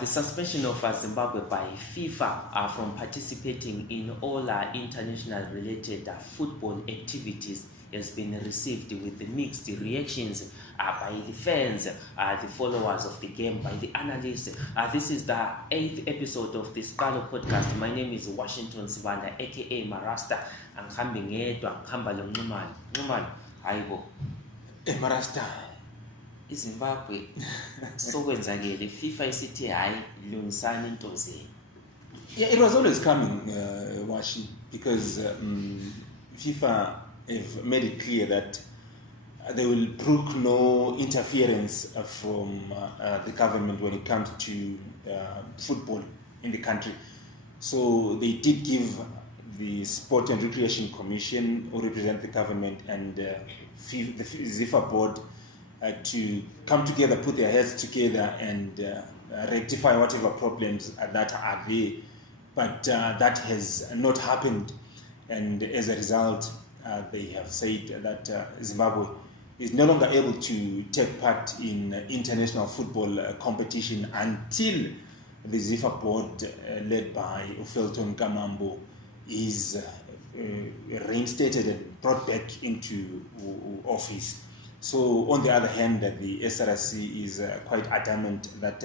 The suspension of Zimbabwe by FIFA from participating in all international related football activities has been received with mixed reactions by the fans, the followers of the game, by the analysts. This is the 8th episode of the Siqalo podcast. My name is Washington Sibanda, aka Marasta. Anghambi ngedwa, ngikhamba lo Nxumalo. Nxumalo, hayibo. Marasta. Zimbabwe sokwenzakele FIFA isithi hayi lungisani into zenu. Yeah, it was always coming, Washi, because FIFA have made it clear that they will brook no interference from the government when it comes to football in the country. So they did give the Sport and Recreation Commission, who represent the government, and the FIFA board to come together, put their heads together, and rectify whatever problems that are there. But that has not happened, and as a result, they have said that Zimbabwe is no longer able to take part in international football competition until the FIFA board, led by Felton Kamambo, is reinstated and brought back into office. So, on the other hand, the SRC is quite adamant that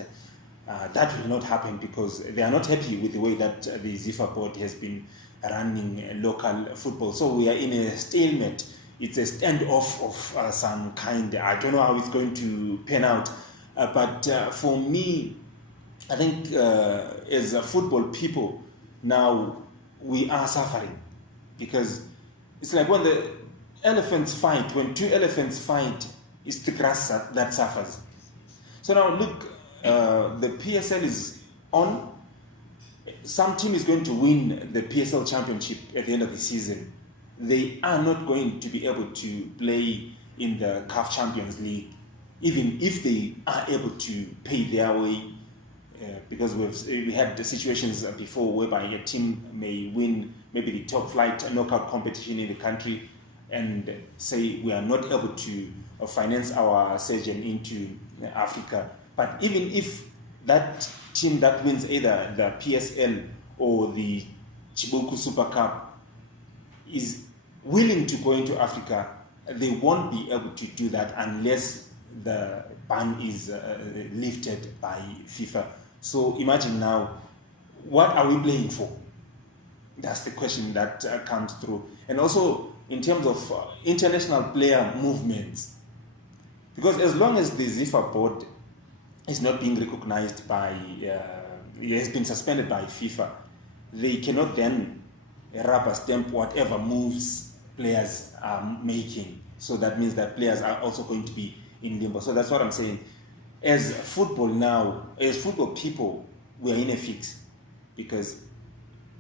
that will not happen because they are not happy with the way that the FIFA board has been running local football. So we are in a stalemate. It's a standoff of some kind. I don't know how it's going to pan out. But for me, I think as football people, now we are suffering because it's like when the elephants fight, when two elephants fight, it's the grass that suffers. So now look, the PSL is on. Some team is going to win the PSL championship at the end of the season. They are not going to be able to play in the CAF Champions League, even if they are able to pay their way, because we had the situations before whereby a team may win maybe the top flight knockout competition in the country and say we are not able to finance our surgeon into Africa. But even if that team that wins either the PSL or the Chibuku Super Cup is willing to go into Africa, they won't be able to do that unless the ban is lifted by FIFA. So imagine now, what are we playing for? That's the question that comes through. And also, in terms of international player movements, because as long as the FIFA board is not being recognized by, it has been suspended by FIFA, they cannot then rubber stamp whatever moves players are making. So that means that players are also going to be in limbo. So that's what I'm saying. As football now, as football people, we are in a fix because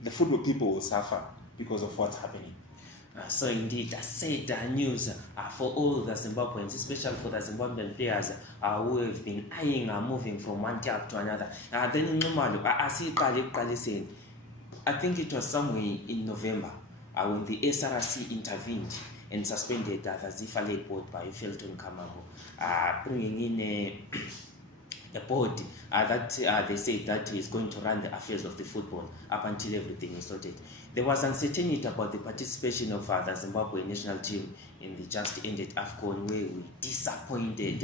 the football people will suffer because of what's happening. So indeed, sad news for all the Zimbabweans, especially for the Zimbabwean players who have been eyeing moving from one club to another. Then Nxumalo, I think it was somewhere in November when the SRC intervened and suspended the FIFA-led board by Felton Kamambo, bringing in a board that they say that is going to run the affairs of the football up until everything is sorted. There was uncertainty about the participation of the Zimbabwe national team in the just ended AFCON, where we disappointed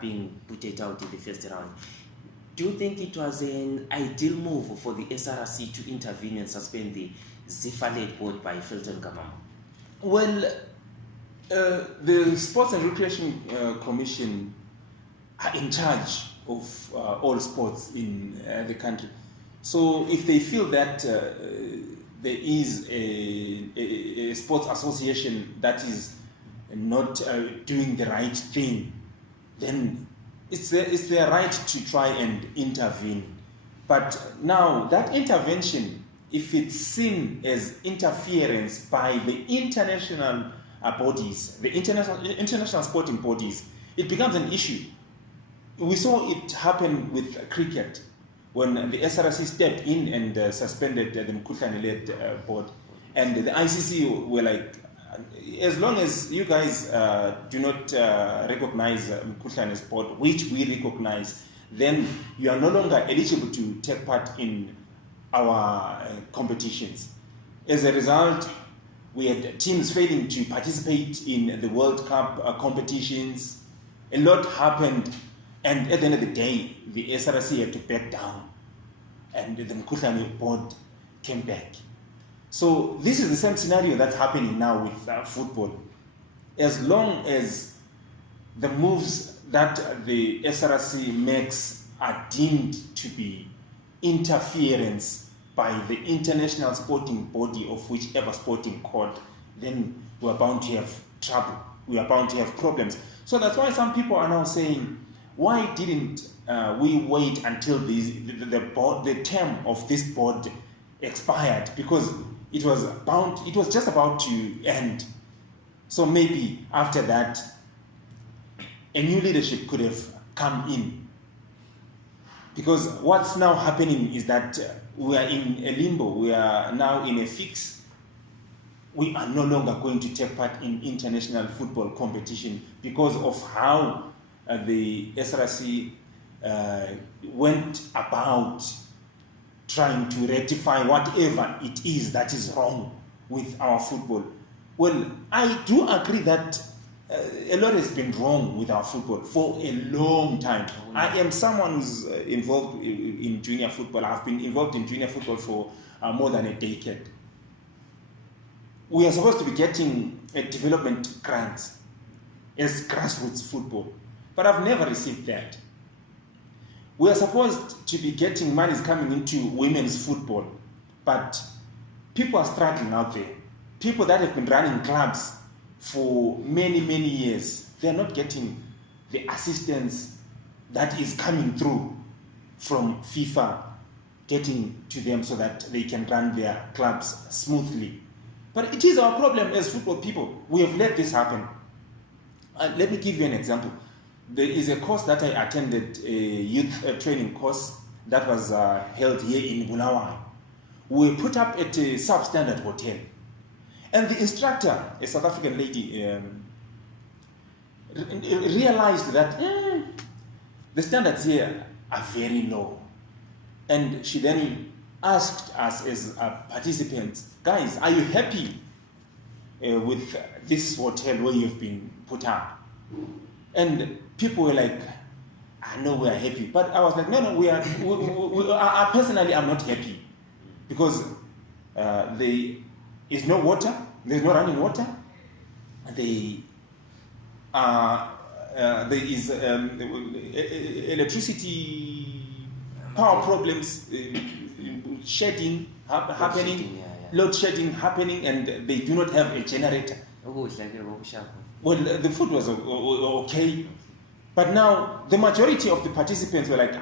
being put out in the first round. Do you think it was an ideal move for the SRC to intervene and suspend the FIFA-led board by Felton Kamambo? Well, the Sports and Recreation Commission are in charge of all sports in the country. So if they feel that there is a sports association that is not doing the right thing, then it's their right to try and intervene. But now that intervention, if it's seen as interference by the international bodies, the international sporting bodies, it becomes an issue. We saw it happen with cricket when the SRC stepped in and suspended the Mkhuhlane-led board, and the ICC were like, as long as you guys do not recognize Mkhuhlane's board, which we recognize, then you are no longer eligible to take part in our competitions. As a result, we had teams failing to participate in the World Cup competitions. A lot happened, and at the end of the day, the SRC had to back down, and the Mkhuhlane board came back. So this is the same scenario that's happening now with football. As long as the moves that the SRC makes are deemed to be interference by the international sporting body of whichever sporting code, then we are bound to have trouble. We are bound to have problems. So that's why some people are now saying, why didn't we wait until the term of this board expired? Because it was just about to end. So maybe after that, a new leadership could have come in. Because what's now happening is that we are in a limbo. We are now in a fix. We are no longer going to take part in international football competition because of how the SRC went about trying to rectify whatever it is that is wrong with our football. Well, I do agree that a lot has been wrong with our football for a long time. I am someone who's involved in junior football. I've been involved in junior football for more than a decade. We are supposed to be getting a development grant as grassroots football, but I've never received that. We are supposed to be getting monies coming into women's football, but people are struggling out there. People that have been running clubs for many, many years, they're not getting the assistance that is coming through from FIFA, getting to them so that they can run their clubs smoothly. But it is our problem as football people. We have let this happen. Let me give you an example. There is a course that I attended, a youth training course that was held here in Bulawayo. We put up at a substandard hotel. And the instructor, a South African lady, realized that the standards here are very low. And she then asked us as participants, guys, are you happy with this hotel where you've been put up? And people were like, I know we are happy. But I was like, no, I personally am not happy. Because there is no water, there's no running water. There is electricity, power problems, shedding happening, load shedding happening, and they do not have a generator. Well, the food was okay, but now the majority of the participants were like,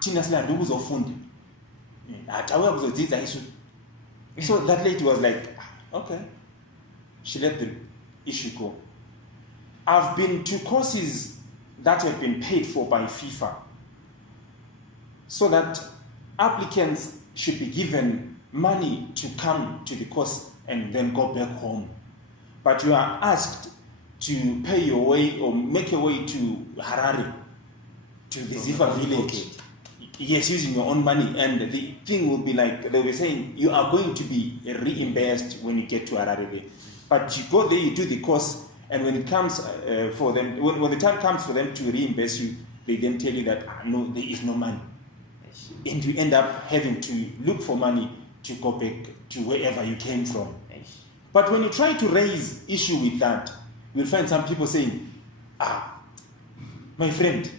Tina Sla ndukuzofunda. So that lady was like, okay. She let the issue go. I've been to courses that have been paid for by FIFA so that applicants should be given money to come to the course and then go back home. But you are asked to pay your way or make your way to Harare, to the Zifa village. Yes, using your own money. And the thing will be like, they'll be saying, you are going to be reimbursed when you get to Harare. But you go there, you do the course, and when it comes for them, when the time comes for them to reimburse you, they then tell you that, no, there is no money. And you end up having to look for money to go back to wherever you came from. But when you try to raise issue with that, you'll find some people saying, my friend,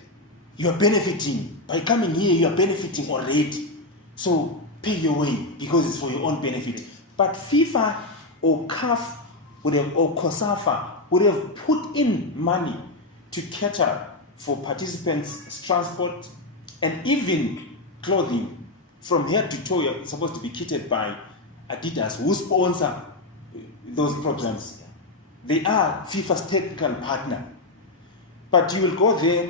you are benefiting. By coming here, you are benefiting already. So pay your way because it's for your own benefit. But FIFA or CAF or COSAFA would have put in money to cater for participants' transport and even clothing. From head to toe, you're supposed to be kitted by Adidas, who sponsor those programs. They are FIFA's technical partner. But you will go there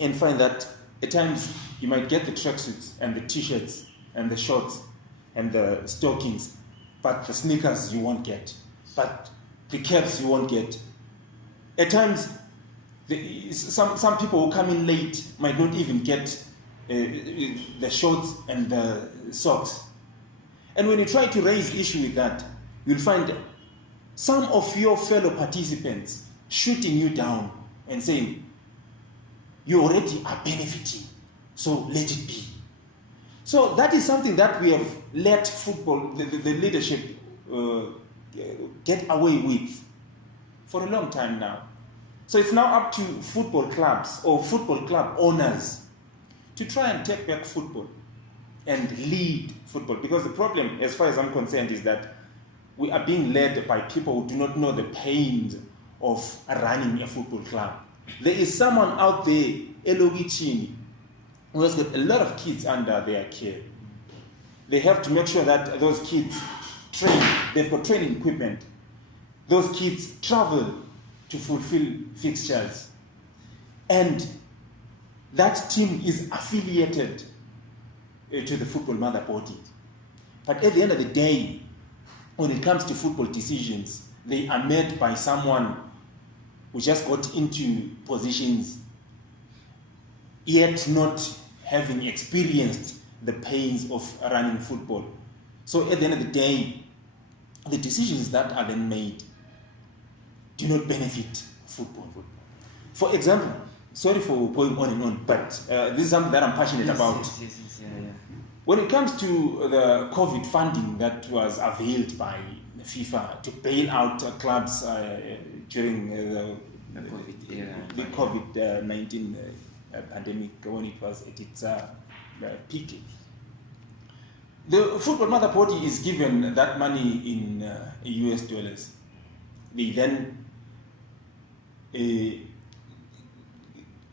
and find that at times you might get the tracksuits and the t-shirts and the shorts and the stockings, but the sneakers you won't get, but the caps you won't get. At times Some people who come in late might not even get the shorts and the socks. And when you try to raise issue with that, you'll find some of your fellow participants shooting you down and saying, you already are benefiting, so let it be. So that is something that we have let football, the leadership, get away with for a long time now. So it's now up to football clubs or football club owners to try and take back football and lead football. Because the problem, as far as I'm concerned, is that we are being led by people who do not know the pains of running a football club. There is someone out there, Elogichini, who has got a lot of kids under their care. They have to make sure that those kids train. They've got training equipment. Those kids travel to fulfill fixtures. And that team is affiliated to the football mother body. But at the end of the day, when it comes to football decisions, they are made by someone who just got into positions, yet not having experienced the pains of running football. So at the end of the day, the decisions that are then made do not benefit football. For example, sorry for going on and on, but this is something that I'm passionate about. Yes, yeah. When it comes to the COVID funding that was availed by FIFA to bail out clubs during the COVID-19 pandemic, when it was at its peak, the football mother body is given that money in US dollars. They then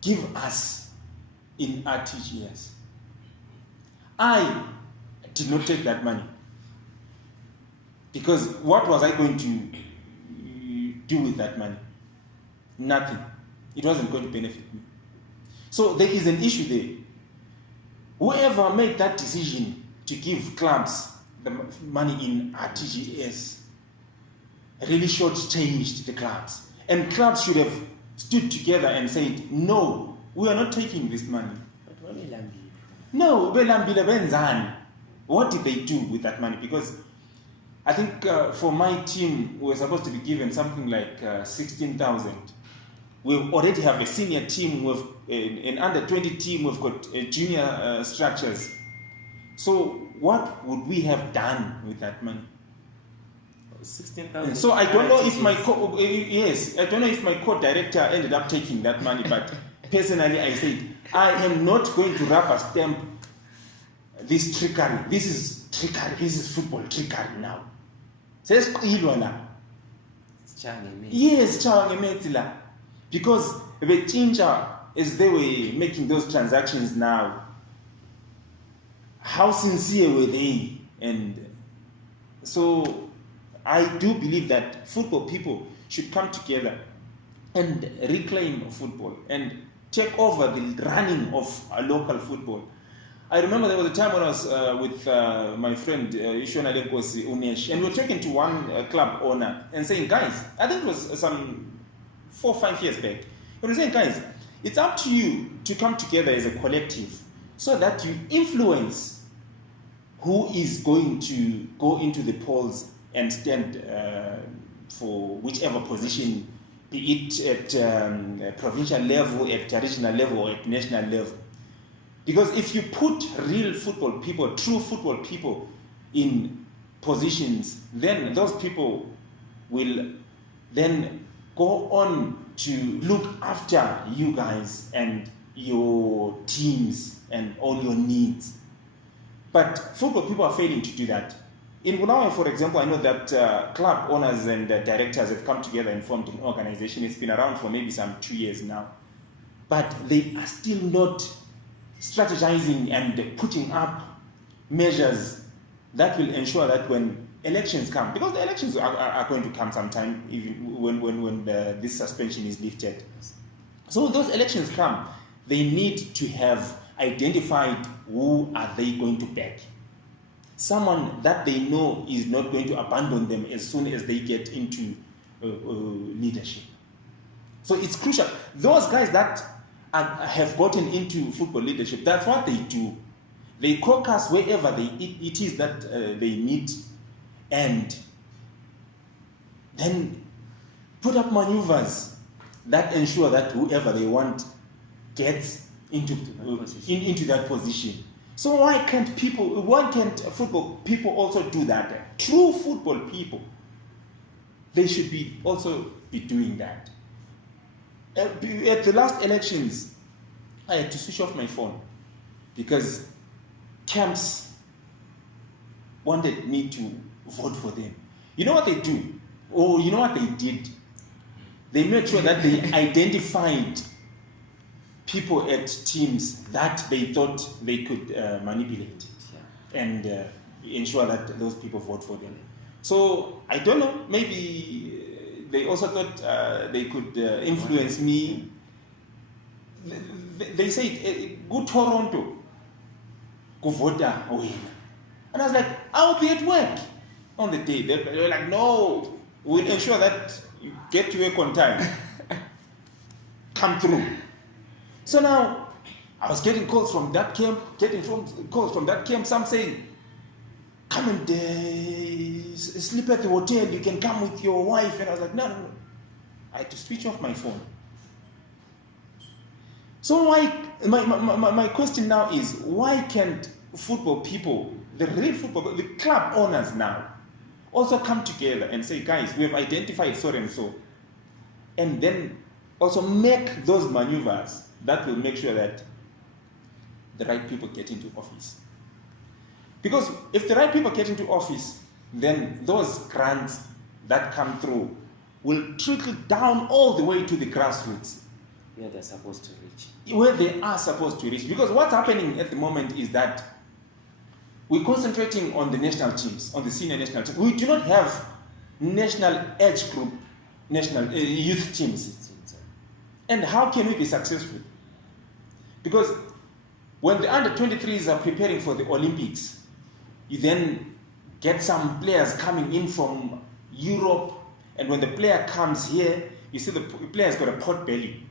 give us in RTGS. I did not take that money because what was I going to do with that money? Nothing. It wasn't going to benefit me. So there is an issue there. Whoever made that decision to give clubs the money in RTGS really shortchanged the clubs. And clubs should have stood together and said, no, we are not taking this money. No, what did they do with that money? Because I think for my team, we were supposed to be given something like 16,000. We already have a senior team, with an under-20 team, we've got junior structures. So what would we have done with that money? 16,000. So I don't know if my I don't know if my co-director ended up taking that money, but personally I said, I am not going to rubber stamp this trickery. This is trickery. This is football trickery now. Says yes, because the changer, as they were making those transactions now, how sincere were they? And so I do believe that football people should come together and reclaim football and take over the running of local football. I remember there was a time when I was with my friend Ishona Lenkosi Unesh, and we were talking to one club owner and saying, guys, I think it was some 4 or 5 years back, we were saying, guys, it's up to you to come together as a collective so that you influence who is going to go into the polls and stand for whichever position, be it at provincial level, at regional level, or at national level. Because if you put real football people, true football people in positions, then those people will then go on to look after you guys and your teams and all your needs. But football people are failing to do that. In Bulawayo, for example, I know that club owners and directors have come together and formed an organization. It's been around for maybe some 2 years now. But they are still not strategizing and putting up measures that will ensure that when elections come, because the elections are going to come sometime even when this suspension is lifted. So when those elections come, they need to have identified who are they going to back. Someone that they know is not going to abandon them as soon as they get into leadership. So it's crucial. Those guys that have gotten into football leadership, that's what they do. They caucus wherever it is that they meet, and then put up maneuvers that ensure that whoever they want gets into that position. So why can't football people also do that? True football people, they should also be doing that. At the last elections, I had to switch off my phone because camps wanted me to vote for them. You know what they do? Or you know what they did? They made sure that they identified people at teams that they thought they could manipulate and ensure that those people vote for them. So I don't know, maybe they also thought they could influence me. They say, go Toronto, go vote win. And I was like, I'll be at work on the day. They were like, no, we'll ensure that you get to work on time. Come through. So now, I was getting calls from that camp, some saying, come and sleep at the hotel, you can come with your wife. And I was like, no. I had to switch off my phone. So my question now is, why can't football people, the real football, the club owners now, also come together and say, guys, we have identified so and so, and then also make those maneuvers that will make sure that the right people get into office. Because if the right people get into office, then those grants that come through will trickle down all the way to the grassroots. Where they're supposed to reach. Where they are supposed to reach. Because what's happening at the moment is that we're concentrating on the national teams, on the senior national teams. We do not have national age group, national youth teams. And how can we be successful? Because when the under-23s are preparing for the Olympics, you then get some players coming in from Europe, and when the player comes here, you see the player's got a pot belly.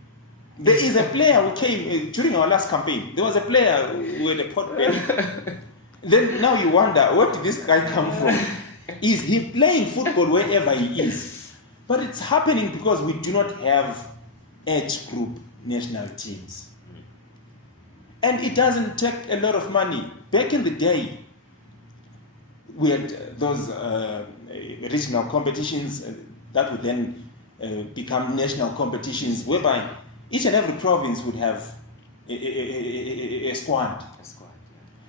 There is a player who came during our last campaign. There was a player who had a pot belly. Then now you wonder, where did this guy come from? Is he playing football wherever he is? But it's happening because we do not have age group national teams. And it doesn't take a lot of money. Back in the day, we had those regional competitions that would then become national competitions, whereby each and every province would have a squad.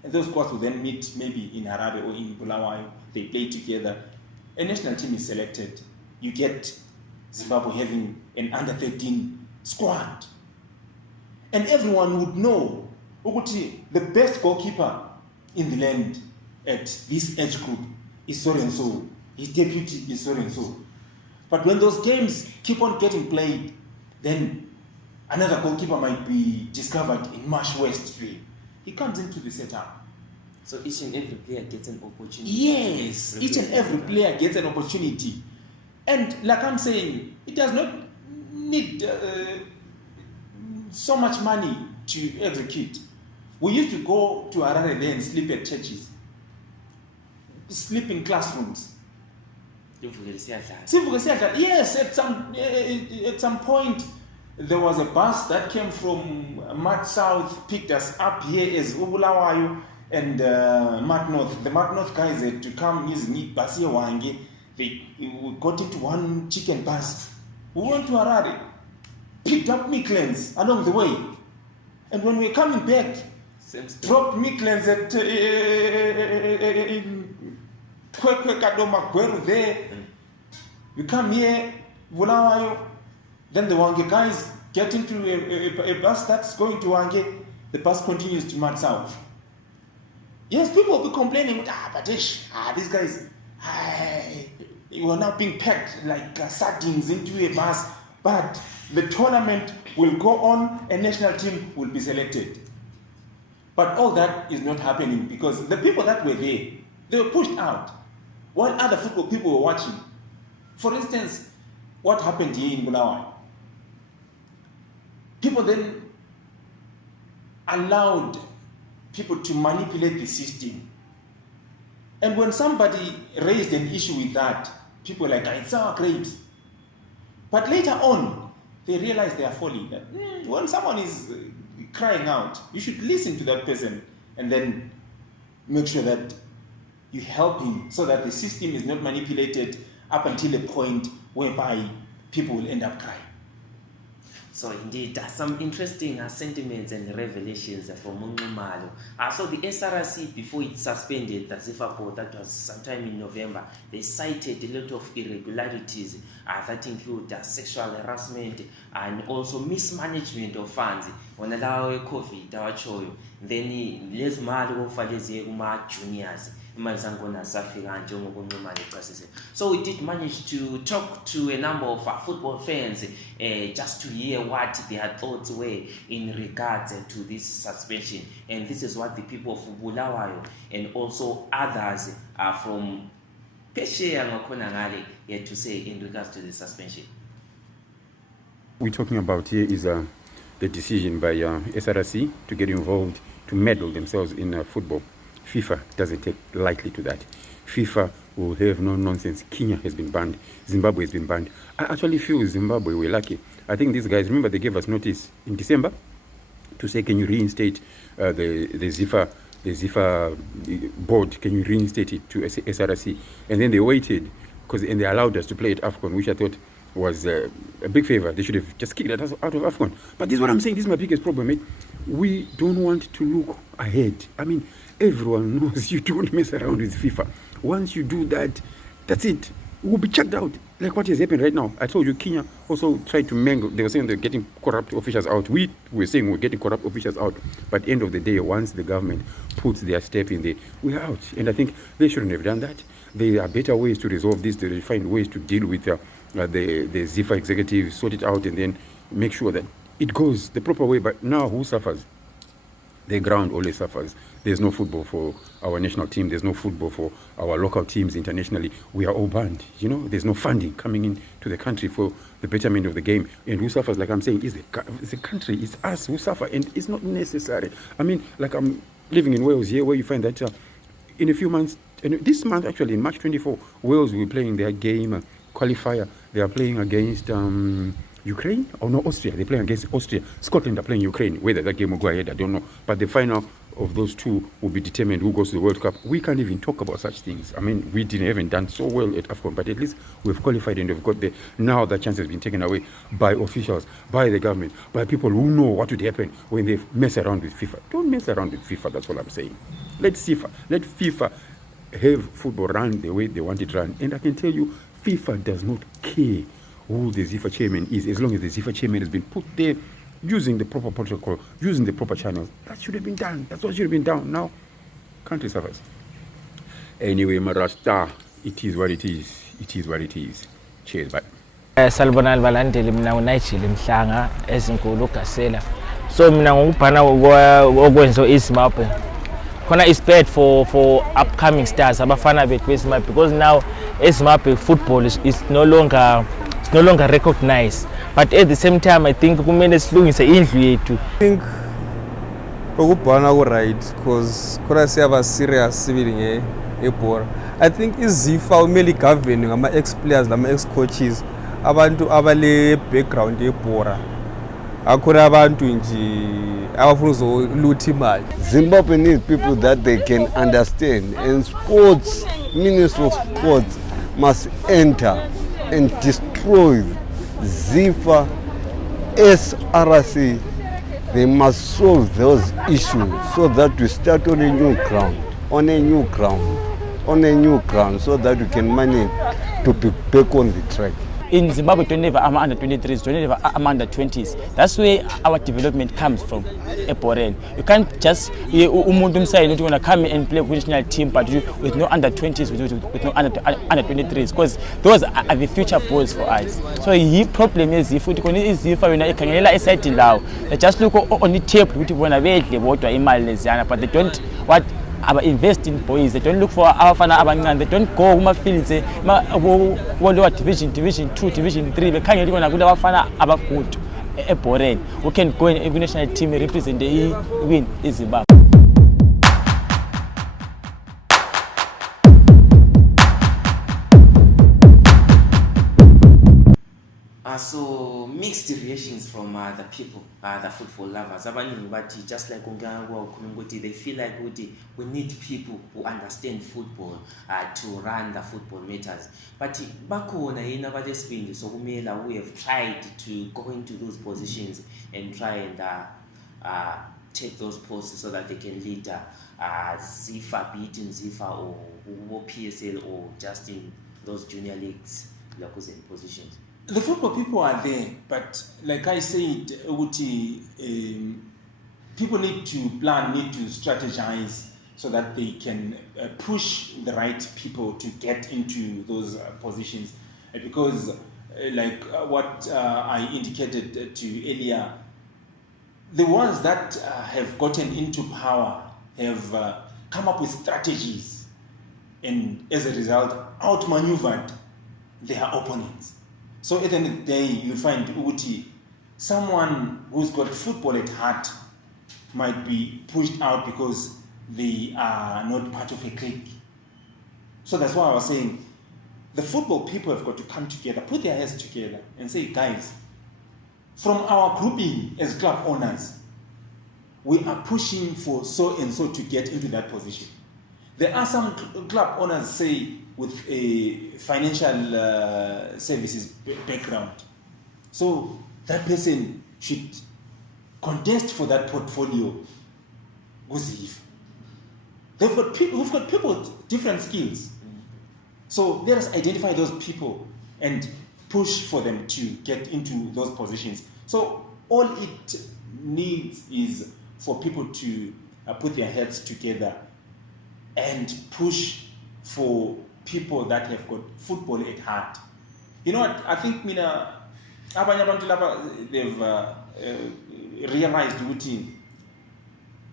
And those squads would then meet maybe in Harare or in Bulawayo. They play together. A national team is selected. You get Zimbabwe having an under-13 squad. And everyone would know the best goalkeeper in the land at this age group is so and so. His deputy is so and so. But when those games keep on getting played, then another goalkeeper might be discovered in Marsh West. He comes into the setup. So each and every player gets an opportunity. Yes, each and every player gets an opportunity. And like I'm saying, it does not need so much money to execute. We used to go to Harare there and sleep at churches. Sleep in classrooms. Yes, at some point, there was a bus that came from Mat South, picked us up here as Ubulawayo and Mat North. The Mat North guys had to come using Basi Wange. We got into one chicken bus. We went to Harare, picked up Miklands along the way. And when we were coming back, dropped Miklands at Kwekwe Kadoma Gweru there. We come here, Bulawayo. Then the Wange guys get into a bus that's going to Wange. The bus continues to Mat South. Yes, people will be complaining, but these guys, you are now being packed like sardines into a bus. But the tournament will go on, a national team will be selected. But all that is not happening because the people that were there, they were pushed out while other football people were watching. For instance, what happened here in Bulawayo? people then allowed people to manipulate the system. And when somebody raised an issue with that, people were like, it's our great. But later on, they realized they are falling. That when someone is crying out, you should listen to that person and then make sure that you help him so that the system is not manipulated up until a point whereby people will end up crying. So indeed, some interesting sentiments and revelations from Nxumalo. So the SRC, before it suspended the Zifa board, that was sometime in November, they cited a lot of irregularities that include sexual harassment and also mismanagement of funds. When allow COVID, then les malo for juniors. So we did manage to talk to a number of football fans just to hear what their thoughts were in regards to this suspension. And this is what the people of Bulawayo and also others from Peshe and Okonangale had to say in regards to the suspension. We're talking about here is the decision by SRC to get involved, to meddle themselves in football. FIFA doesn't take lightly to that. FIFA will have no nonsense. Kenya has been banned. Zimbabwe has been banned. I actually feel Zimbabwe were lucky. I think these guys, remember they gave us notice in December to say, can you reinstate the Zifa board? Can you reinstate it to SRC? And then they waited and they allowed us to play at AFCON, which I thought was a big favor. They should have just kicked us out of AFCON. But this is what I'm saying. This is my biggest problem, mate. We don't want to look ahead. I mean, everyone knows you don't mess around with FIFA. Once you do that, that's it. We'll be checked out. Like what has happened right now. I told you, Kenya also tried to mangle. They were saying they're getting corrupt officials out. We were saying we're getting corrupt officials out. But at the end of the day, once the government puts their step in there, we're out. And I think they shouldn't have done that. There are better ways to resolve this. They find ways to deal with the Zifa executive, sort it out, and then make sure that it goes the proper way. But now who suffers? The ground always suffers. There's no football for our national team. There's no football for our local teams internationally. We are all banned. There's no funding coming into the country for the betterment of the game. And who suffers, like I'm saying, is the country. It's us who suffer. And it's not necessary. I mean, like I'm living in Wales here, where you find that in a few months, and this month actually, in March 24, Wales will be playing their game qualifier. They are playing against Ukraine? Austria. They're playing against Austria. Scotland are playing Ukraine. Whether that game will go ahead, I don't know. But the final of those two will be determined who goes to the World Cup. We can't even talk about such things. I mean, we haven't done so well at AFCON, but at least we've qualified and we've got there. Now that chance has been taken away by officials, by the government, by people who know what would happen when they mess around with FIFA. Don't mess around with FIFA, that's all I'm saying. Let FIFA have football run the way they want it run. And I can tell you, FIFA does not care who the Zifa chairman is, as long as the Zifa chairman has been put there using the proper protocol, using the proper channels. That should have been done. That's what should have been done. Now, country suffers. Anyway, Marasta, it is what it is. It is what it is. Cheers, bye. Salbona abalandeli mina unayijile Mhlanga ezinkulu uGasela. So mina ngubhana okwenzo iZimbabwe. Khona is bad for upcoming stars abafana bethu beZimbabwe, because now eZimbabwe football is no longer recognized. But at the same time, I think kumele silungise indlu yethu. I think ukubhana ku right, because khona siyaba serious sibili ngebhora. I think iZifa umeli govern ngama ex players lama ex coaches abantu abale background yebhora. Akhona abantu nje abafuna uzolutha imali. Zimbabwe needs people that they can understand, and sports, Minister of Sports must enter and destroy Zifa, SRC. They must solve those issues so that we start on a new ground, so that we can manage to be back on the track. In Zimbabwe, don't have under 23s, don't have under 20s. That's where our development comes from. You can't just you want to come and play with national team, but with no under 20s, with no under 23s, because those are the future boys for us. So the problem is if we can they just look on the tape, but they don't invest in boys. They don't look for our fan. They don't go home fields. Division 2, Division 3. They can't even go to our fan. Good. ebhoreni who can go in national team represent win Zimbabwe. So mixed reactions from the people, the football lovers. Just like they feel like we need people who understand football to run the football matters. But so we have tried to go into those positions and try and take those posts so that they can lead Zifa, be it in Zifa or PSL or just in those junior leagues positions. The football people are there, but like I said, people need to plan, need to strategize so that they can push the right people to get into those positions. Because like what I indicated to earlier, the ones that have gotten into power have come up with strategies and as a result outmaneuvered their opponents. So at the end of the day, you find someone who's got football at heart might be pushed out because they are not part of a clique. So that's why I was saying the football people have got to come together, put their heads together and say, guys, from our grouping as club owners, we are pushing for so and so to get into that position. There are some club owners, say, with a financial services background. So that person should contest for that portfolio. We've got people with different skills. So let us identify those people and push for them to get into those positions. So all it needs is for people to put their heads together and push for people that have got football at heart. You know what? I think they've realized ukuthi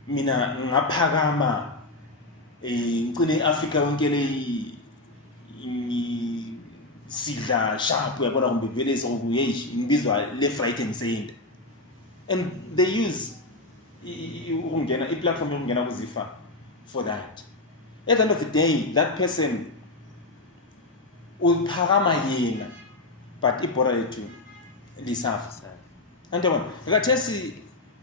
mina ngaphakama ngcine Africa yonke le sidla sharp uyabona kumbe vele ngibizwa left right and center, and they use i-platform yokungena kuZifa for that. At the end of the day, that person uphakama yena but ibhora lethu lisafa. Andabona akathesi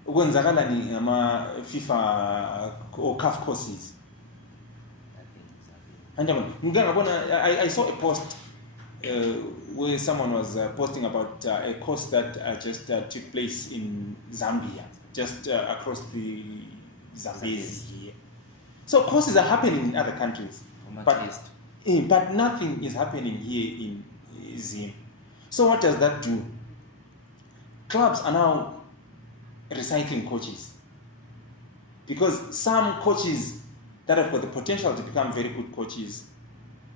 ukwenzakalani ngama FIFA or CAF courses. Andabona ngibona I saw a post where someone was posting about a course that just took place in Zambia, just across the Zambezi. So courses are happening in other countries, but nothing is happening here in Zim. So what does that do? Clubs are now recycling coaches, because some coaches that have got the potential to become very good coaches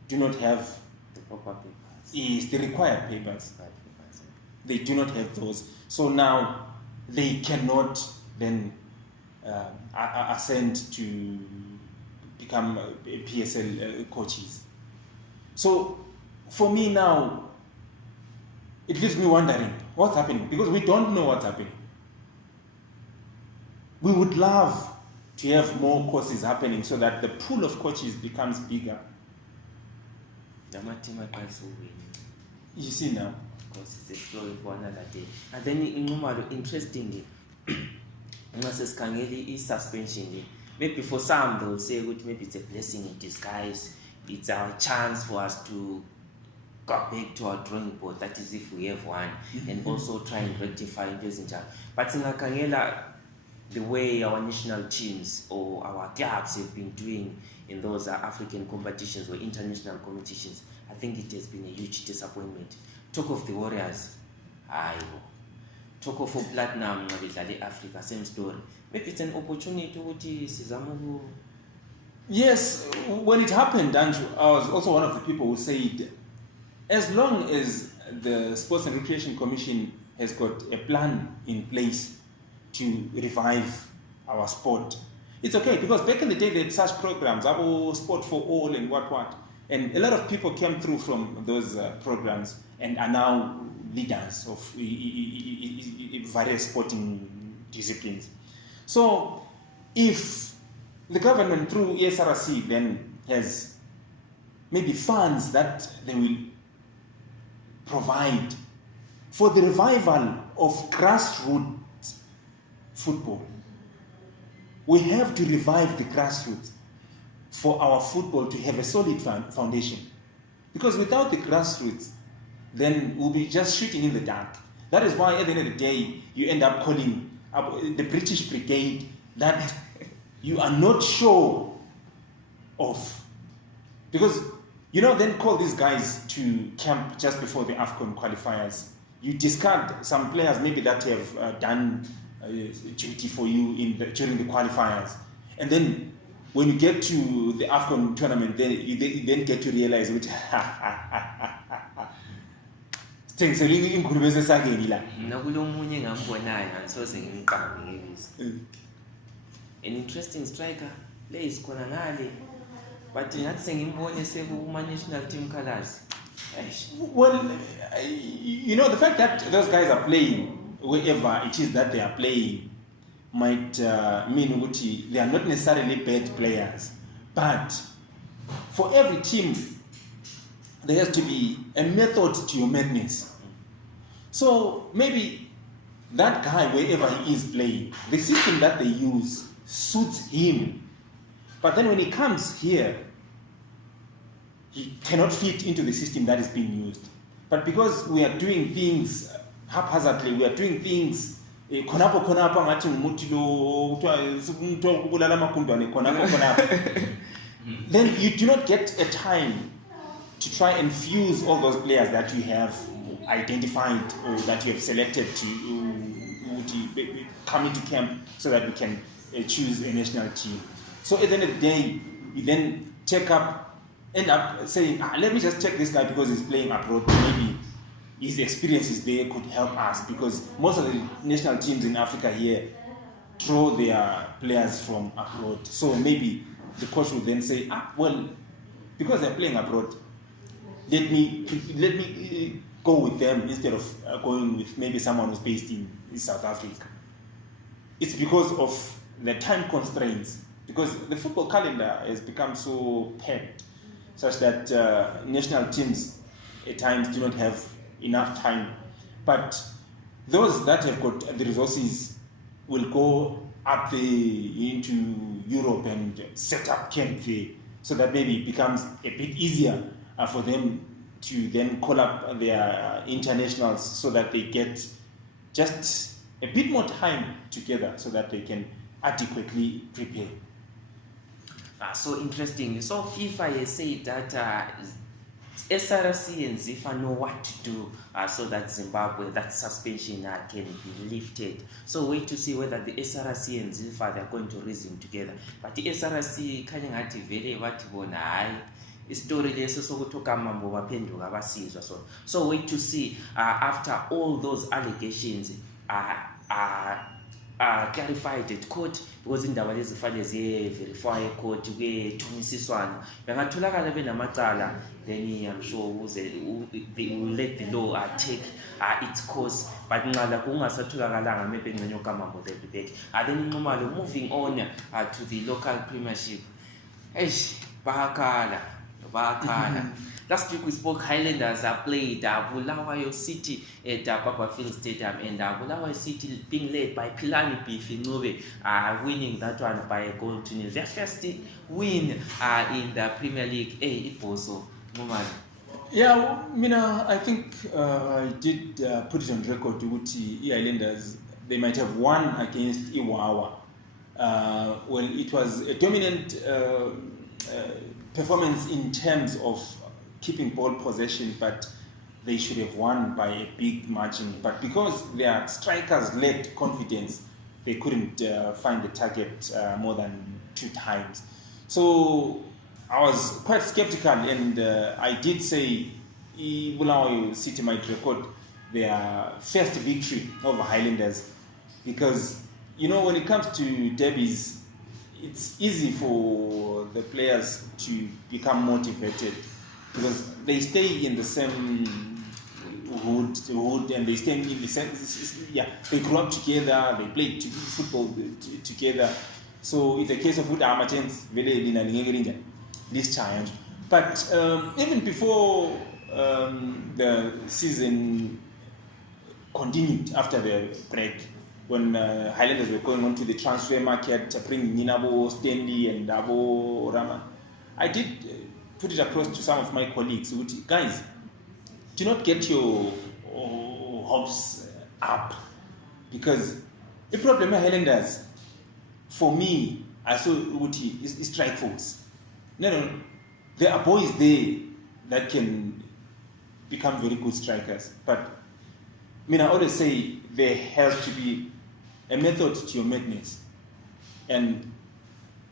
do not have the proper papers. Is the required papers. They do not have those. So now they cannot then ascend to become PSL coaches. So for me now, it leaves me wondering what's happening, because we don't know what's happening. We would love to have more courses happening so that the pool of coaches becomes bigger. You see now? Of course, it's a story for another day. And then Nxumalo, interestingly, is suspension. Maybe for some they will say maybe it's a blessing in disguise. It's our chance for us to go back to our drawing board. That is if we have one, and also try and rectify this. But in the way our national teams or our clubs have been doing in those African competitions or international competitions, I think it has been a huge disappointment. Talk of the Warriors, talk of Platinum, Africa, same story. Maybe it's an opportunity to. Yes, when it happened, Andrew, I was also one of the people who said, as long as the Sports and Recreation Commission has got a plan in place to revive our sport, it's okay, because back in the day they had such programs, Sport for All and what, and a lot of people came through from those programs and are now leaders of various sporting disciplines. So if the government through ESRC then has maybe funds that they will provide for the revival of grassroots football, we have to revive the grassroots for our football to have a solid foundation. Because without the grassroots, then we'll be just shooting in the dark. That is why at the end of the day, you end up calling up the British Brigade that you are not sure of. Because you don't then call these guys to camp just before the AFCON qualifiers. You discard some players maybe that have done duty for you during the qualifiers. And then when you get to the AFCON tournament, then you then get to realize which an interesting striker plays khona ngale, but ngathi sengimbone sekuma national team colors. Well, you know, the fact that those guys are playing wherever it is that they are playing might mean that they are not necessarily bad players, but for every team there has to be a method to your madness. So maybe that guy, wherever he is playing, the system that they use suits him, but then when he comes here, he cannot fit into the system that is being used. But because we are doing things haphazardly, we are doing things then you do not get a time to try and fuse all those players that you have identified or that you have selected to come into camp so that we can choose a national team. So at the end of the day, you then end up saying, let me just check this guy because he's playing abroad. Maybe his experiences there could help us, because most of the national teams in Africa here draw their players from abroad. So maybe the coach would then say, well, because they're playing abroad, let me go with them instead of going with maybe someone who's based in South Africa. It's because of the time constraints, because the football calendar has become so packed such that national teams at times do not have enough time. But those that have got the resources will go up into Europe and set up camp there, so that maybe it becomes a bit easier for them to then call up their internationals, so that they get just a bit more time together so that they can adequately prepare. So interesting. So FIFA has said that SRC and ZIFA know what to do so that Zimbabwe, that suspension can be lifted. So wait to see whether the SRC and ZIFA, they are going to reason together. But the SRC kanye ngathi vele bathi bona hayi istori leso sokuthi mambo baphenduka basizwa. So wait to see after all those allegations clarified at court, because indaba lezi fanele ziye-verify court kuyethunyisiswana bengatholakala benamacala, then I'm sure they will let the law take its course. But nqala kungasatholakala maybe ngcenye ukamambo they'll be back. Then Nxumalo, moving on to the local premiership. Bahakala. Last week we spoke Highlanders played Bulawayo City at Befell Stadium, and Bulawayo City being led by Pilani Nxumalo, winning that one by a goal to nil. Their first win in the Premier League. It was so Nxumalo. Yeah, Mina, I think I did put it on record to the Highlanders. They might have won against Iwawa. Well, it was a dominant performance in terms of keeping ball possession, but they should have won by a big margin. But because their strikers lacked confidence, they couldn't find the target more than 2 times. So I was quite skeptical, and I did say Bulawayo City might record their first victory over Highlanders, because when it comes to derbies, it's easy for the players to become motivated because they stay in the same hood, and they stand in the sense, they grew up together, they played football together. So it's a case of this challenge. But even before the season continued after the break, when Highlanders were going on to the transfer market, bringing Ninabo, Stanley, and Dabo Rama, I did put it across to some of my colleagues, guys, do not get your hopes up, because the problem with Highlanders, for me, I saw is strike force. No, there are boys there that can become very good strikers, but I always say there has to be a method to your madness, and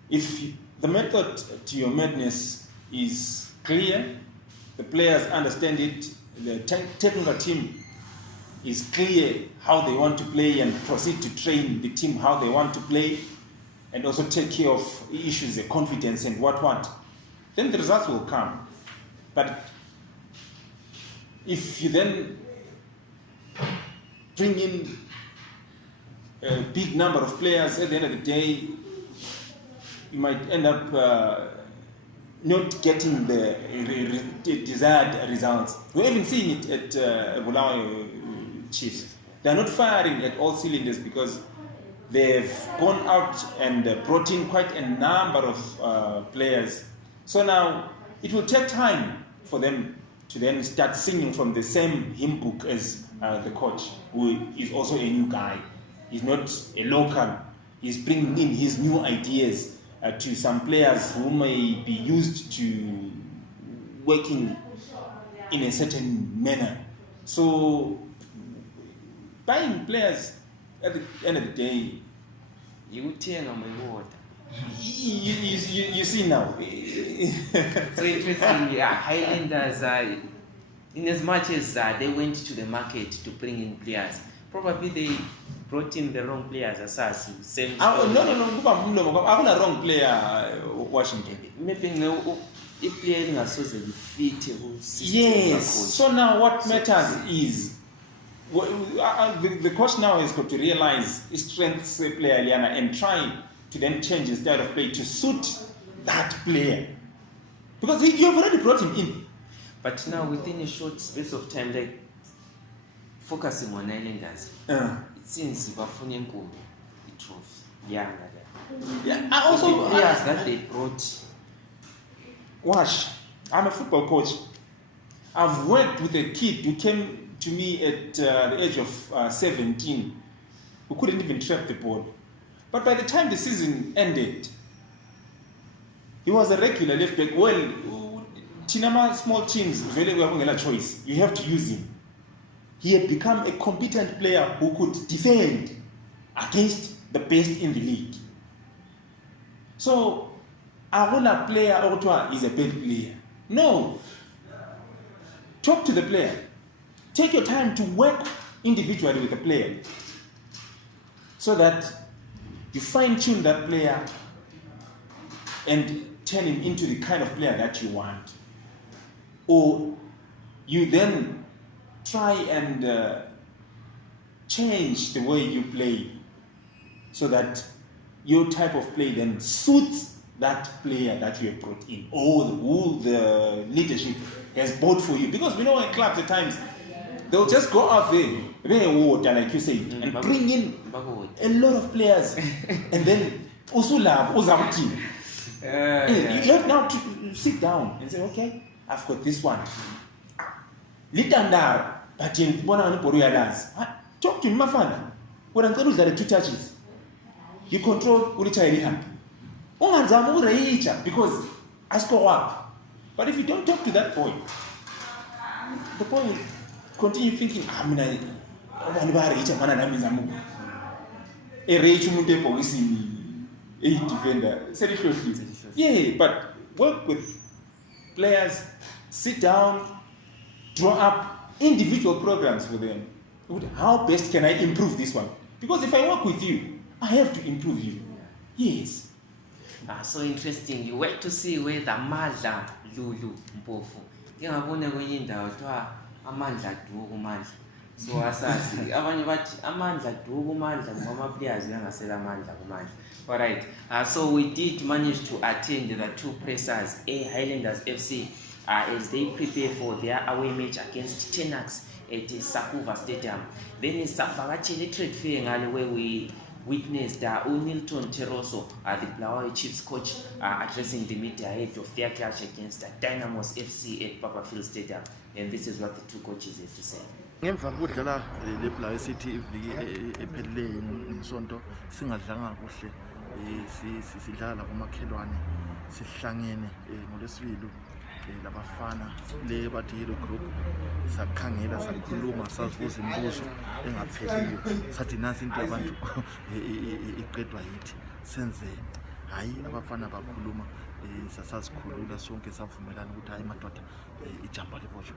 if the method to your madness is clear, the players understand it, the technical team is clear how they want to play and proceed to train the team how they want to play, and also take care of issues of confidence and what, then the results will come. But if you then bring in a big number of players, at the end of the day, you might end up not getting the desired results. We're even seeing it at Bulawayo Chiefs. They're not firing at all cylinders because they've gone out and brought in quite a number of players. So now it will take time for them to then start singing from the same hymn book as the coach, who is also a new guy. He's not a local. He's bringing in his new ideas to some players who may be used to working in a certain manner. So buying players at the end of the day, You tear on my water. you see now. So interesting, Highlanders, in as much as they went to the market to bring in players, probably they brought in the wrong players as us. Same No, I'm not a wrong player, Washington. Maybe no, if player in a fit. Yes. So now what matters is the coach now has got to realize his strengths player Liana and try to then change his style of play to suit that player, because you have already brought him in. But now within a short space of time, like focusing on Islanders, it seems Bafunian could be trophy. Yeah. I also the players that they brought. Wash, I'm a football coach. I've worked with a kid who came to me at the age of 17, who couldn't even track the ball. But by the time the season ended, he was a regular left back. Well, Tinama small teams, very well, no choice. You have to use him. He had become a competent player who could defend against the best in the league. So, a player is a bad player. No. Talk to the player. Take your time to work individually with the player so that you fine-tune that player and turn him into the kind of player that you want. Or you then try and change the way you play so that your type of play then suits that player that you have brought in, or who the leadership has bought for you. Because we know in clubs at times, they'll just go out there, like you say, and bring in a lot of players, and then you have now to sit down and say, okay, I've got this one. Litandar, but in talk to him, Mafana. What I'm going to do 2 touches. You control Ulicha because I score up. But if you don't talk to that boy, the boy will continue thinking, a defender. Seriously. Yeah, but work with players, sit down, draw up individual programs for them. How best can I improve this one? Because if I work with you, I have to improve you. Yes. So interesting. You wait to see where the Madla Lulu Mpofu. Ngiyabona kwenye indawo kuthiwa amandla duku kumandla. So asazi abanye bathi amandla duku kumandla ngoba players langasela amandla kumandla. All right. So we did manage to attend the two pressers, Highlanders FC, as they prepare for their away match against Tenax at Sakuva Stadium. Then in Savakachile Trade Fair where we witnessed Milton Teroso, the Blawa Chiefs coach, addressing the media ahead of their clash against Dynamos FC at Papafield Stadium. And this is what the two coaches have to say. Ngemva kokudlala le Blawa City iviki ephelele ngesonto singadlanga kuhle sidlala kumakhelwane sihlangene ngolesibili labafana le bathi hero group sakhangela sakhuluma sazibuza imibuzo engapheliyo sathi nasi into yabantu iqedwa yithi senzeni hayi abafana bakhuluma sasazikhulula sonke savumelana ukuthi hayi madoda ijamba libotshwe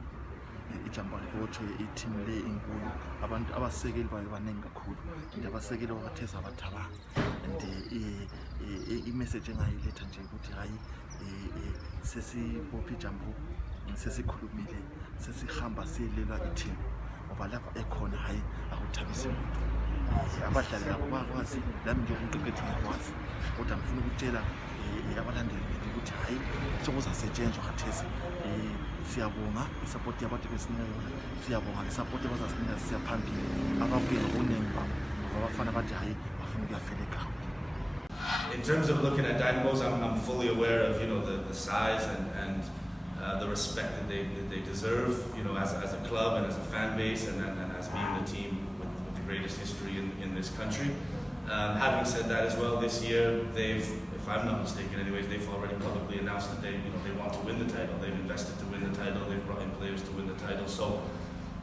i-team le inkulu abantu abasekeli bayo baningi kakhulu and abasekeli babatheza abathabanga and i-message engayiletha nje ukuthi hayi sesibopha ijambo sesikhulumile sesihamba siyelela i-team ngoba lapha ekhona hayi akuthabisi umuntu abadlali labo bakwazi lami njengomqeqethi ngiyakwazi kodwa ngifuna ukutshela abalandeli ukuthi hayi sokuzasetshenzwa khathesi siyabonga isupport yabantu besinika yona siyabonga isupport abazasinika siyaphambili ababuye ngobuningi babo abafana bathi hayi bafuna ukuyafela ekhaya. In terms of looking at Dynamos, I'm fully aware of the size and the respect that they deserve, as a club and as a fan base and as being the team with the greatest history in this country. Having said that as well, this year they've, if I'm not mistaken, anyways, they've already publicly announced that they want to win the title. They've invested to win the title. They've brought in players to win the title. So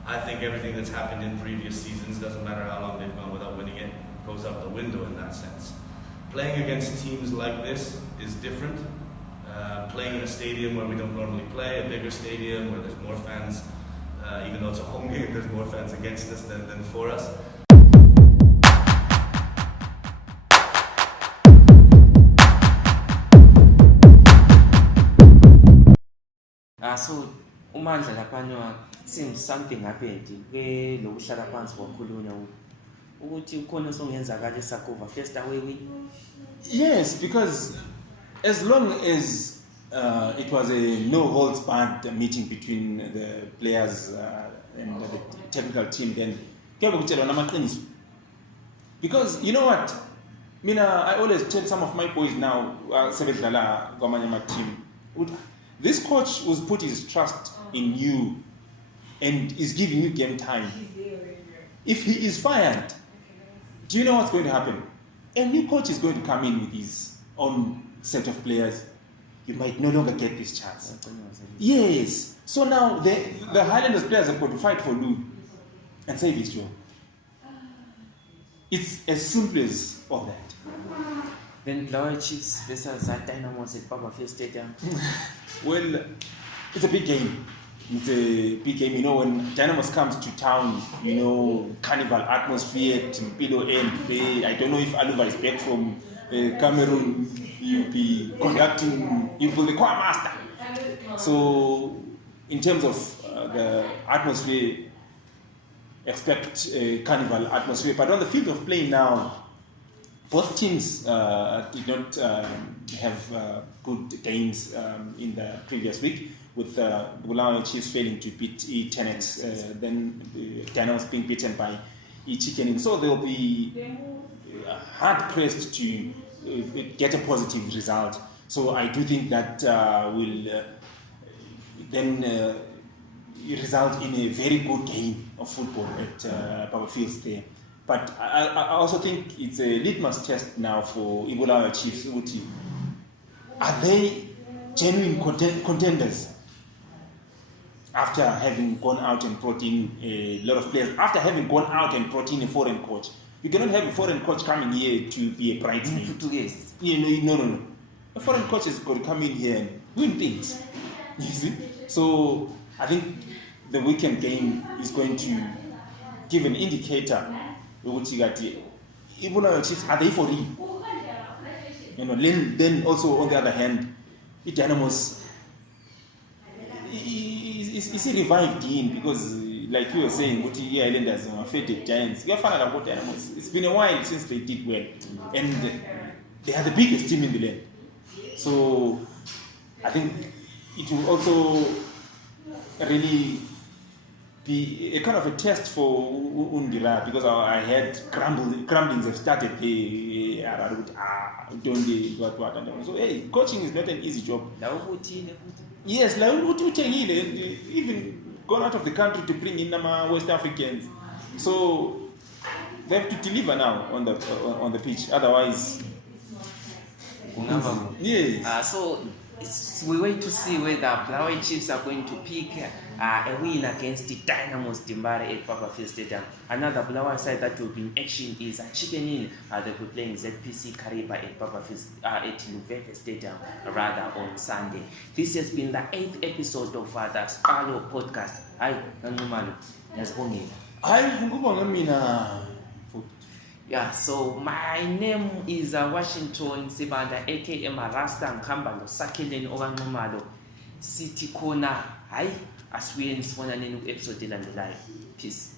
I think everything that's happened in previous seasons, doesn't matter how long they've gone without winning it, goes out the window in that sense. Playing against teams like this is different. Playing in a stadium where we don't normally play, a bigger stadium where there's more fans, even though it's a home game, there's more fans against us than for us. So umandla laphana seems something happened ke lokuhlala phansi kwakhulunywa ukuthi ukhona songenzakala eSakuva first away win. Yes, because as long as it was a no-holds barred meeting between the players and the technical team, then because you know what, I always tell some of my boys now, team, this coach was put his trust in you and is giving you game time. If he is fired, do you know what's going to happen? A new coach is going to come in with his own set of players. You might no longer get this chance. Yes. So now the Highlanders players have got to fight for Lou and save his job. It's as simple as all that. Then Blawa Chiefs versus Dynamos at Papafield Stadium. Well, it's a big game. It's a big game. When Dynamos comes to town, carnival atmosphere, Timpilo end. I don't know if Aluva is back from Cameroon. You'll be conducting, you'll be the choir master. So, in terms of the atmosphere, expect a carnival atmosphere. But on the field of play now, both teams did not have good games in the previous week, with Blawa Chiefs failing to beat E10X, then Dynamos being beaten by E-Chicken. So they'll be hard-pressed to get a positive result. So I do think that will then result in a very good game of football at Papafield there. But I also think it's a litmus test now for Blawa Chiefs. Are they genuine contenders after having gone out and brought in a lot of players, after having gone out and brought in a foreign coach? You cannot have a foreign coach coming here to be a bridesmaid. For 2 years. No. A foreign coach is going to come in here and win things. You see? So I think the weekend game is going to give an indicator. Blawa Chiefs, are they for real? Then also on the other hand, Dynamos it's revived in because like you were saying, what Islanders are faded Giants. It's been a while since they did well, and they are the biggest team in the land. So I think it will also really be a kind of a test for Undira, because I had crumblings have started. So hey, coaching is not an easy job. Yes, even gone out of the country to bring in West Africans. So they have to deliver now on the pitch. Otherwise, so we wait to see whether Blawe Chiefs are going to pick a win against the Dynamos Dimbare at Bafell Stadium. Another Blawe side that will be in action is Chicken Inn. They'll be playing ZPC Kariba at at Luveve Stadium rather on Sunday. This has been the 8th episode of the Siqalo podcast. Hi, Nxumalo. Yeah, so my name is Washington Sibanda, aka Marasta Nkamba Sakheleni Nxumalo. Sithi khona hayi asibuye nisibonane ku episode elandelayo. Peace.